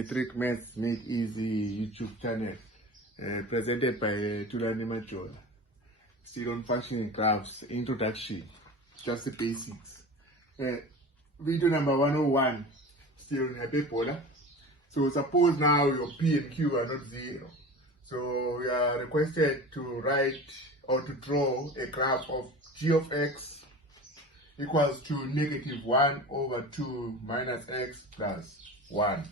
Geometric Maths Made Easy YouTube channel, presented by Tulani Majola. Still on functioning graphs, introduction, just the basics. Video number 101, still on hyperbola. So suppose now your P and Q are not zero. So we are requested to write or to draw a graph of g of x equals to -1/2 minus x plus 1.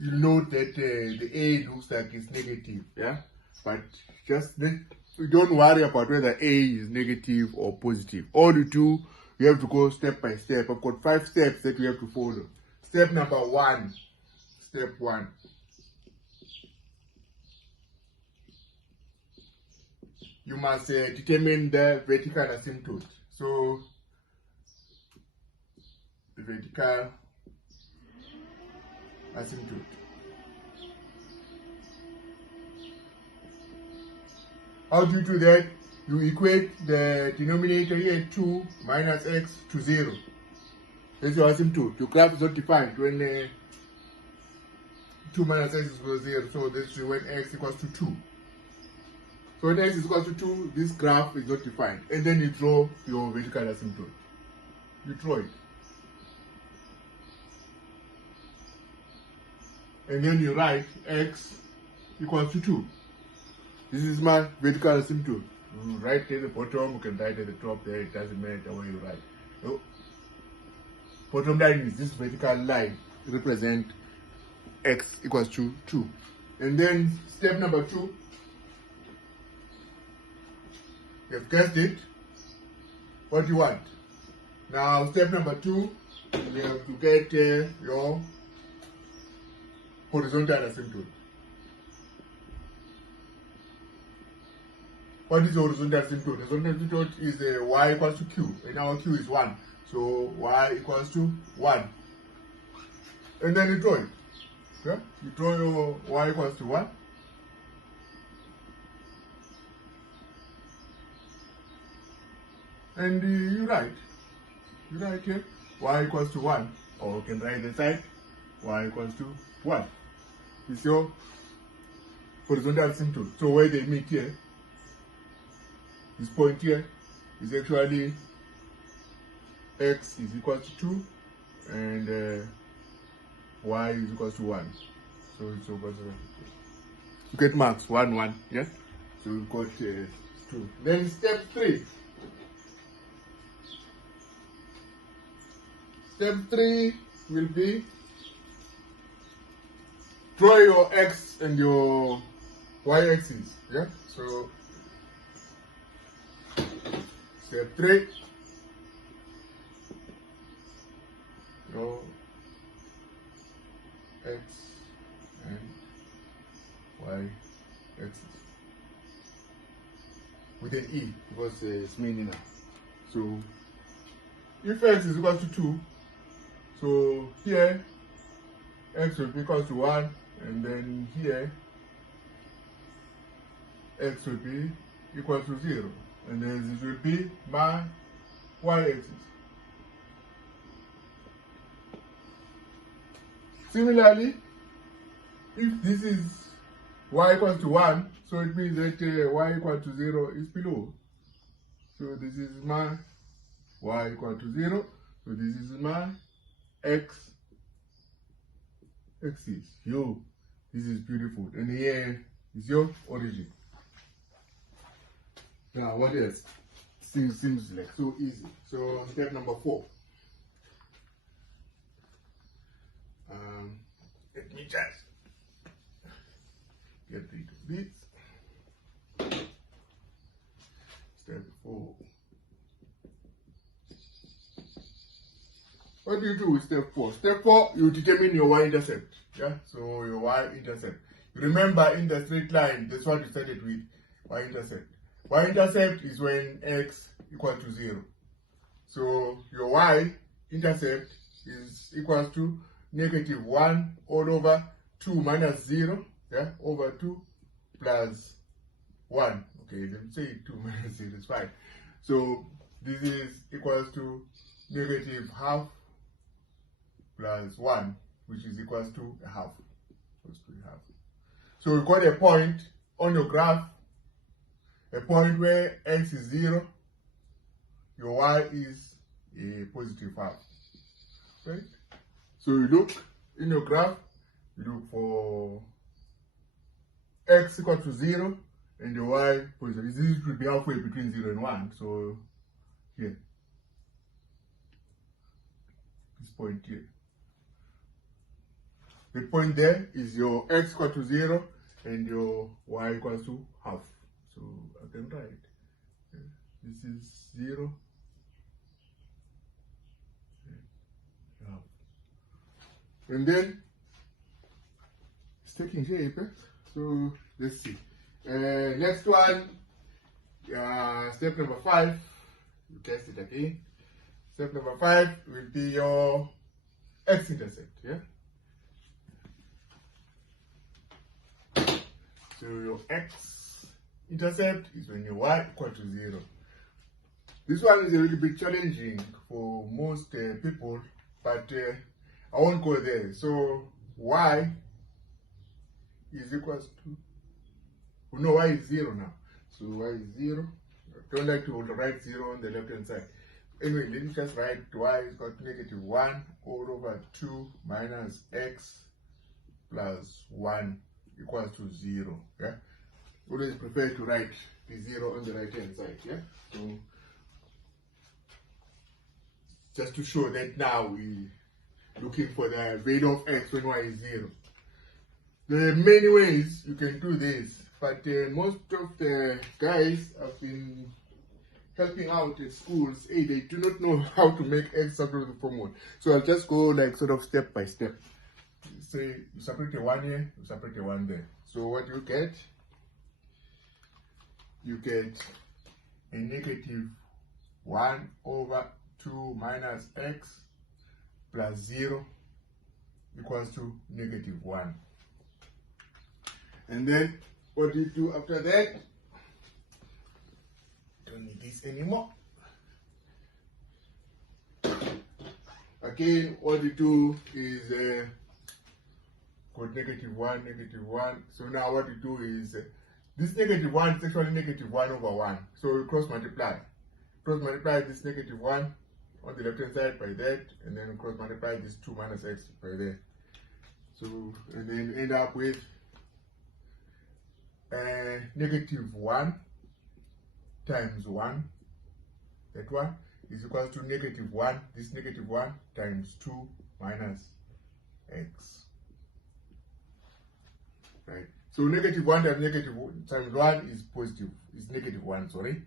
You note that the a looks like it's negative, yeah? But don't worry about whether a is negative or positive. All you do, you have to go step by step. I've got 5 steps that you have to follow. Step number 1. Step 1. You must determine the vertical asymptote. So, the vertical asymptote. How do you do that? You equate the denominator here 2 minus x to 0. That's your asymptote. Your graph is not defined when 2 minus x is equal to 0. So this is when x equals to 2. So when x is equal to 2, this graph is not defined. And then you draw your vertical asymptote. You draw it. And then you write x equals to 2. This is my vertical asymptote. You write at the bottom, you can write at the top there, it doesn't matter where you write. So, bottom line is this vertical line represent x equals to 2. And then step number 2, you've guessed it. What do you want? Now step number 2, you have to get your horizontal asymptote. What is the horizontal asymptote? The horizontal asymptote is y equals to q, and our q is 1. So y equals to 1. And then you draw it. Yeah? You draw your y equals to 1. And you write. You write here y equals to 1. Or you can write the side y equals to 1. It's your horizontal asymptote. So where they meet here, this point here is actually x is equal to 2 and y is equal to 1. So it's over 0. You get marks 1, 1, yeah? So we've got 2. Then step 3. Step 3 will be draw your x and your y axis, yeah? So step 3, draw x and y axis with an e because it's meaning. So if x is equal to 2, so here x will be equal to 1, and then here x will be equal to 0. And then this will be my y-axis. Similarly, if this is y equals to 1, so it means that y equal to 0 is below. So this is my y equal to 0. So this is my x-axis. Yo, this is beautiful. And here is your origin. Now, what else? Seems like so easy. So, step number 4. Let me just get rid of this. Step 4. What do you do with step 4? Step 4, you determine your y-intercept. Yeah, so your y-intercept. Remember, in the straight line, that's what we started with, y-intercept. Y-intercept is when x equal to 0. So your y-intercept is equal to -1 all over 2 minus 0, yeah, over 2 plus 1. Okay, then say 2 minus 0 is 5. So this is equals to -half plus 1. which is equals to a half. So we got a point on your graph, a point where x is 0, your y is a positive half, right? So you look in your graph, you look for x equal to 0 and your y positive. This will be halfway between 0 and 1. So here, this point here. The point there is your x equal to 0 and your y equals to half. So I can write this is 0 and half. And then it's taking shape. So let's see. Next one, step number 5. You test it again. Step number 5 will be your x-intercept. Yeah. So your x-intercept is when your y equal to 0. This one is a little bit challenging for most people, but I won't go there. So y is equals to, no, y is 0 now. So y is 0. I don't like to write 0 on the left hand side. Anyway, let me just write y is equal to negative 1 all over 2 minus x plus 1 equals to 0. Yeah, always prefer to write the 0 on the right hand side. Yeah, so just to show that now we looking for the value of x when y is 0. There are many ways you can do this, but most of the guys have been helping out at schools. Hey, they do not know how to make x out of the formula. So I'll just go like sort of step by step. Say you separate a 1 here, you separate a 1 there. So what you get a negative 1 over 2 minus x plus 0 equals to negative 1. And then what do you do after that? Don't need this anymore. Again, what you do is got negative 1, negative 1. So now what you do is this negative 1 is actually negative 1 over 1. So we cross multiply. Cross multiply this negative 1 on the left hand side by that, and then cross multiply this 2 minus x by that. So, and then end up with negative 1 times 1. That one is equal to negative 1. This negative 1 times 2 minus x. Right. So negative 1 times negative times 1 is positive. It's negative 1, sorry.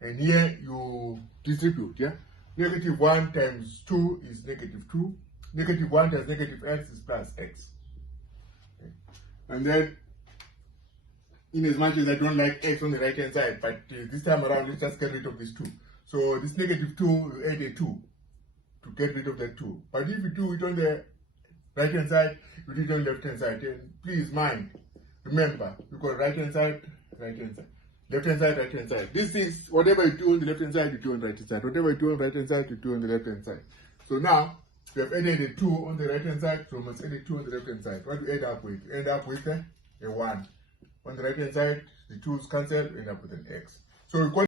And here you distribute, yeah? Negative 1 times 2 is negative 2. Negative 1 times negative x is plus x. Okay. And then, in as much as I don't like x on the right hand side, but this time around, let's just get rid of this 2. So this negative 2, you add a 2 to get rid of that 2. But if you do it on the right hand side, you do it on the left hand side. And please mind, remember, you got right hand side, left hand side, right hand side. This is whatever you do on the left hand side, you do on the right hand side. Whatever you do on the right hand side, you do on the left hand side. So now we have added a 2 on the right hand side, so we must add a 2 on the left hand side. What do you end up with? You end up with a 1. On the right hand side, the 2's cancel, you end up with an x. So we